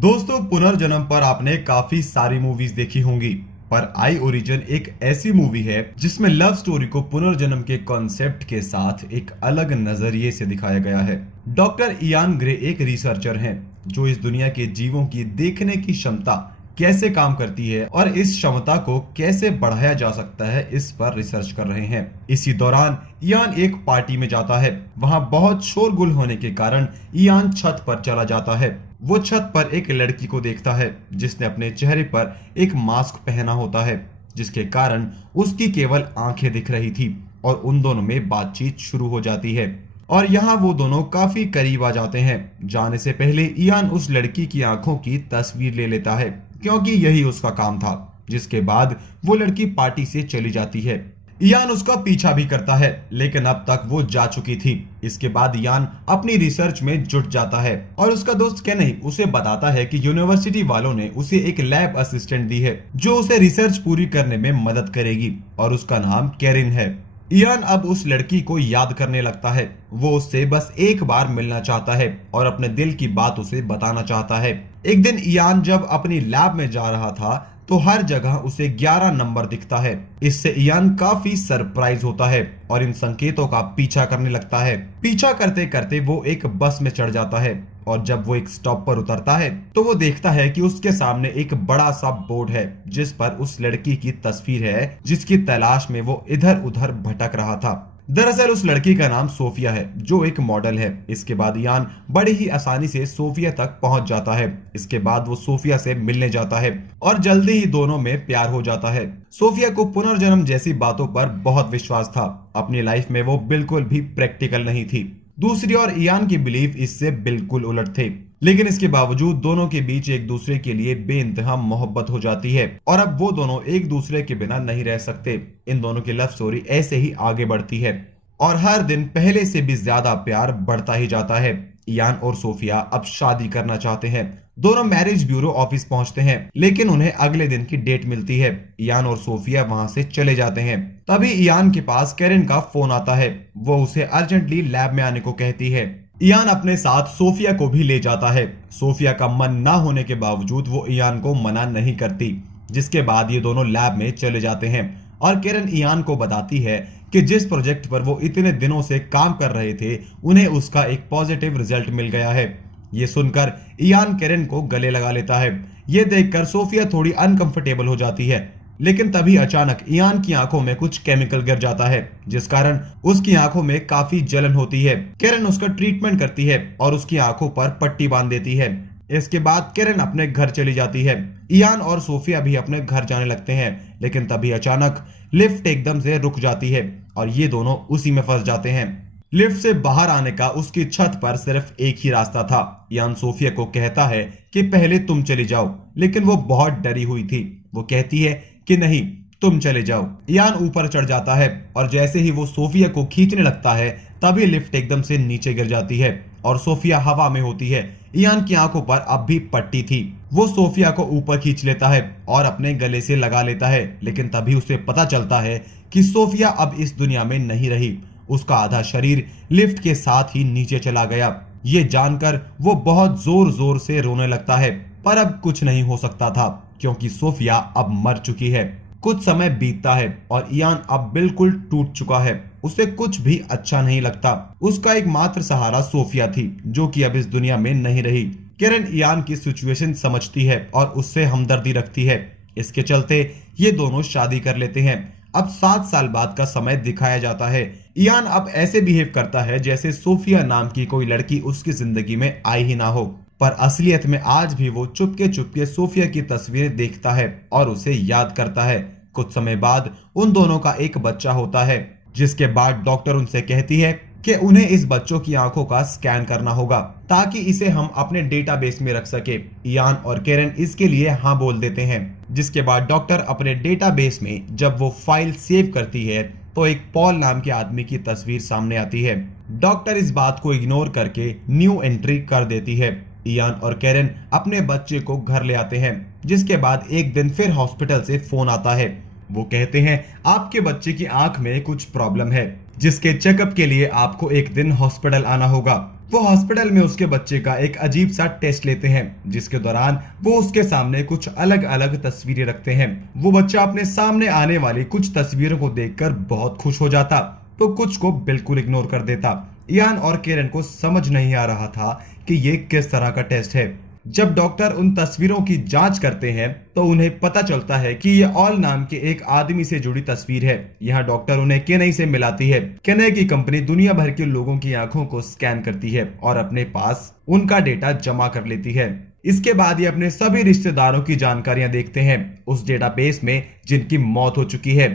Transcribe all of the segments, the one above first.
दोस्तों, पुनर्जन्म पर आपने काफी सारी मूवीज देखी होंगी, पर आई ओरिजिन एक ऐसी मूवी है जिसमें लव स्टोरी को पुनर्जन्म के कॉन्सेप्ट के साथ एक अलग नजरिए से दिखाया गया है। डॉक्टर इयान ग्रे एक रिसर्चर हैं जो इस दुनिया के जीवों की देखने की क्षमता कैसे काम करती है और इस क्षमता को कैसे बढ़ाया जा सकता है, इस पर रिसर्च कर रहे हैं। इसी दौरान इयान एक पार्टी में जाता है। वहां बहुत शोरगुल होने के कारण इयान छत पर चला जाता है। वो छत पर एक लड़की को देखता है जिसने अपने चेहरे पर एक मास्क पहना होता है, जिसके कारण उसकी केवल आंखें दिख रही थी और उन दोनों में बातचीत शुरू हो जाती है। और यहाँ वो दोनों काफी करीब आ जाते हैं। जाने से पहले इयान उस लड़की की आंखों की तस्वीर ले लेता है क्योंकि यही उसका काम था। जिसके बाद वो लड़की पार्टी से चली जाती है। इयान उसका पीछा भी करता है, लेकिन अब तक वो जा चुकी थी। इसके बाद इयान अपनी रिसर्च में जुट जाता है और उसका दोस्त केनी उसे बताता है कि यूनिवर्सिटी वालों ने उसे एक लैब असिस्टेंट दी है जो उसे रिसर्च पूरी करने में मदद करेगी और उसका नाम कैरिन है। इयान अब उस लड़की को याद करने लगता है। वो उससे बस एक बार मिलना चाहता है और अपने दिल की बात उसे बताना चाहता है। एक दिन इयान जब अपनी लैब में जा रहा था तो हर जगह उसे 11 नंबर दिखता है। इससे इयान काफी सरप्राइज होता है और इन संकेतों का पीछा करने लगता है। पीछा करते करते वो एक बस में चढ़ जाता है और जब वो एक स्टॉप पर उतरता है तो वो देखता है कि उसके सामने एक बड़ा सा बोर्ड है जिस पर उस लड़की की तस्वीर है जिसकी तलाश में वो इधर उधर भटक रहा था। दरअसल उस लड़की का नाम सोफिया है जो एक मॉडल है। इसके बाद इयान बड़ी ही आसानी से सोफिया तक पहुंच जाता है। इसके बाद वो सोफिया से मिलने जाता है और जल्दी ही दोनों में प्यार हो जाता है। सोफिया को पुनर्जन्म जैसी बातों पर बहुत विश्वास था। अपनी लाइफ में वो बिल्कुल भी प्रैक्टिकल नहीं थी। दूसरी ओर इयान की बिलीफ इससे बिल्कुल उलट थे, लेकिन इसके बावजूद दोनों के बीच एक दूसरे के लिए बेइंतहा मोहब्बत हो जाती है और अब वो दोनों एक दूसरे के बिना नहीं रह सकते। इन दोनों की लव स्टोरी ऐसे ही आगे बढ़ती है और हर दिन पहले से भी ज्यादा प्यार बढ़ता ही जाता है। इयान और सोफिया अब शादी करना चाहते हैं। दोनों मैरिज ब्यूरो ऑफिस पहुंचते हैं, लेकिन उन्हें अगले दिन की डेट मिलती है। इयान और सोफिया वहां से चले जाते हैं। तभी इयान के पास कैरिन का फोन आता है। वो उसे अर्जेंटली लैब में आने को कहती है। इयान अपने साथ सोफिया को भी ले जाता है। सोफिया का मन ना होने के बावजूद वो इयान को मना नहीं करती। जिसके बाद ये दोनों लैब में चले जाते हैं और कैरिन इयान को बताती है कि जिस प्रोजेक्ट पर वो इतने दिनों से काम कर रहे थे उन्हें उसका एक पॉजिटिव रिजल्ट मिल गया है। ये सुनकर इयान कैरिन को गले लगा लेता है। ये देखकर सोफिया थोड़ी अनकंफर्टेबल हो जाती है, लेकिन तभी अचानक इयान की आंखों में कुछ केमिकल गिर जाता है जिस कारण उसकी आंखों में काफी जलन होती है। कैरिन उसका ट्रीटमेंट करती है और उसकी आंखों पर पट्टी बांध देती है। इसके बाद कैरिन अपने घर चली जाती है। इयान और सोफिया भी अपने घर जाने लगते हैं, लेकिन तभी अचानक लिफ्ट एकदम से रुक जाती है और ये दोनों उसी में फंस जाते हैं। लिफ्ट से बाहर आने का उसकी छत पर सिर्फ एक ही रास्ता था। इयान सोफिया को कहता है कि पहले तुम चली जाओ, लेकिन वो बहुत डरी हुई थी। वो कहती है कि नहीं, तुम चले जाओ। इयान ऊपर चढ़ जाता है और जैसे ही वो सोफिया को खींचने लगता है तभी लिफ्ट एकदम से नीचे गिर जाती है और सोफिया हवा में होती है। इयान की आंखों पर अब भी पट्टी थी। वो सोफिया को ऊपर खींच लेता है और अपने गले से लगा लेता है, लेकिन तभी उसे पता चलता है कि सोफिया अब इस दुनिया में नहीं रही। उसका आधा शरीर लिफ्ट के साथ ही नीचे चला गया। ये जानकर वो बहुत जोर जोर से रोने लगता है, पर अब कुछ नहीं हो सकता था क्योंकि सोफिया अब मर चुकी है। कुछ समय बीतता है और इयान अब बिल्कुल टूट चुका है। उसे कुछ भी अच्छा नहीं लगता। उसका एकमात्र सहारा सोफिया थी जो कि अब इस दुनिया में नहीं रही। कैरिन इयान की सिचुएशन समझती है और उससे हमदर्दी रखती है। इसके चलते ये दोनों शादी कर लेते हैं। अब 7 साल बाद का समय दिखाया जाता है। इयान अब ऐसे बिहेव करता है जैसे सोफिया नाम की कोई लड़की उसकी जिंदगी में आई ही ना हो, पर असलियत में आज भी वो चुपके चुपके सोफिया की तस्वीरें देखता है और उसे याद करता है। कुछ समय बाद उन दोनों का एक बच्चा होता है, जिसके बाद डॉक्टर उनसे कहती है कि उन्हें इस बच्चों की आंखों का स्कैन करना होगा ताकि इसे हम अपने डेटाबेस में रख सके। इयान और कैरिन इसके लिए हाँ बोल देते हैं। जिसके बाद डॉक्टर अपने डेटाबेस में जब वो फाइल सेव करती है तो एक पॉल नाम के आदमी की तस्वीर सामने आती है। डॉक्टर इस बात को इग्नोर करके न्यू एंट्री कर देती है। इयान और कैरिन अपने बच्चे को घर ले आते हैं। जिसके बाद एक दिन फिर हॉस्पिटल से फोन आता है। वो कहते हैं आपके बच्चे की आंख में कुछ प्रॉब्लम है जिसके चेकअप के लिए आपको एक दिन हॉस्पिटल आना होगा। वो हॉस्पिटल में उसके बच्चे का एक अजीब सा टेस्ट लेते हैं, जिसके दौरान वो उसके सामने कुछ अलग अलग तस्वीरें रखते हैं। वो बच्चा अपने सामने आने वाली कुछ तस्वीरों को देखकर बहुत खुश हो जाता, तो कुछ को बिल्कुल इग्नोर कर देता। इयान और केरन को समझ नहीं आ रहा था कि ये किस तरह का टेस्ट है। जब डॉक्टर उन तस्वीरों की जांच करते हैं तो उन्हें पता चलता है कि ये ऑल नाम के एक आदमी से जुड़ी तस्वीर है। यहाँ डॉक्टर उन्हें केनई से मिलाती है। केनई की कंपनी दुनिया भर के लोगों की आंखों को स्कैन करती है और अपने पास उनका डेटा जमा कर लेती है। इसके बाद ये अपने सभी रिश्तेदारों की जानकारियां देखते हैं उस डेटाबेस में जिनकी मौत हो चुकी है।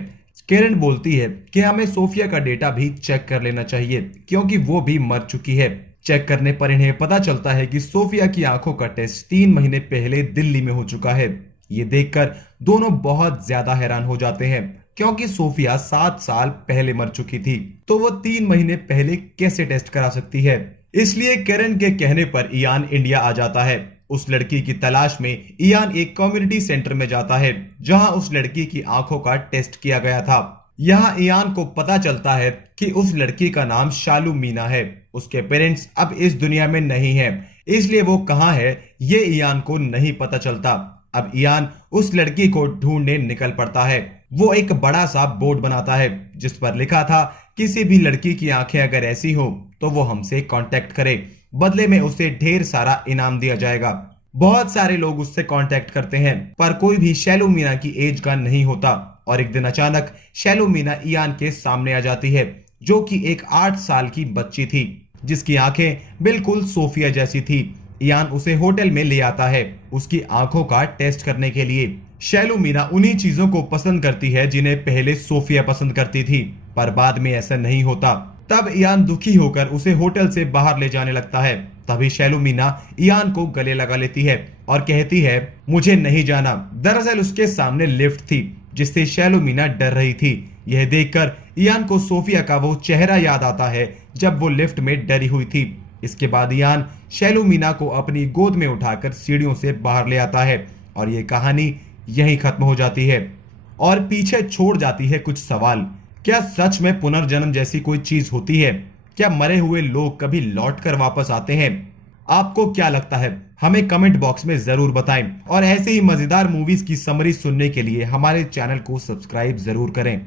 केरन बोलती है कि हमें सोफिया का डेटा भी चेक कर लेना चाहिए क्योंकि वो भी मर चुकी है। चेक करने पर इन्हें पता चलता है कि सोफिया की आंखों का टेस्ट 3 महीने पहले दिल्ली में हो चुका है। ये देखकर दोनों बहुत ज्यादा हैरान हो जाते हैं क्योंकि सोफिया 7 साल पहले मर चुकी थी, तो वो 3 महीने पहले कैसे टेस्ट करा सकती है। इसलिए केरन के कहने पर इयान इंडिया आ जाता है। उस लड़की की तलाश में इयान एक कम्युनिटी सेंटर में जाता है जहां उस लड़की की आंखों का टेस्ट किया गया था। यहाँ इयान को पता चलता है कि उस लड़की का नाम शालू मीना है। उसके पेरेंट्स अब इस दुनिया में नहीं हैं, इसलिए वो कहाँ है ये इयान को नहीं पता चलता। अब इयान उस लड़की को ढूंढने निकल पड़ता है। वो एक बड़ा सा बोर्ड बनाता है जिस पर लिखा था किसी भी लड़की की आंखें अगर ऐसी हो तो वो हमसे कांटेक्ट करे, बदले में उसे ढेर सारा इनाम दिया जाएगा। बहुत सारे लोग उससे कांटेक्ट करते हैं पर कोई भी शैलू मीना की एज का नहीं होता। और एक दिन अचानक शैलू मीना इयान के सामने आ जाती है जो कि एक 8 साल की बच्ची थी जिसकी आंखें बिल्कुल सोफिया जैसी थी। इयान उसे होटल में ले आता है उसकी आंखों का टेस्ट करने के लिए। शैलू मीना उन्हीं चीजों को पसंद करती है जिन्हें पहले सोफिया पसंद करती थी, पर बाद में ऐसा नहीं होता। तब इयान दुखी होकर उसे होटल से बाहर ले जाने लगता है। तभी शैलू मीना इयान को गले लगा लेती है और कहती है मुझे नहीं जाना। दरअसल उसके सामने लिफ्ट थी जिससे शैलू मीना डर रही थी। यह देखकर इयान को सोफिया का वो चेहरा याद आता है जब वो लिफ्ट में डरी हुई थी। इसके बाद इयान शैलू मीना को अपनी गोद में उठाकर सीढ़ियों से बाहर ले आता है और ये कहानी यहीं खत्म हो जाती है और पीछे छोड़ जाती है कुछ सवाल। क्या सच में पुनर्जन्म जैसी कोई चीज होती है? क्या मरे हुए लोग कभी लौट कर वापस आते हैं? आपको क्या लगता है? हमें कमेंट बॉक्स में जरूर बताएं और ऐसे ही मजेदार मूवीज की समरी सुनने के लिए हमारे चैनल को सब्सक्राइब जरूर करें।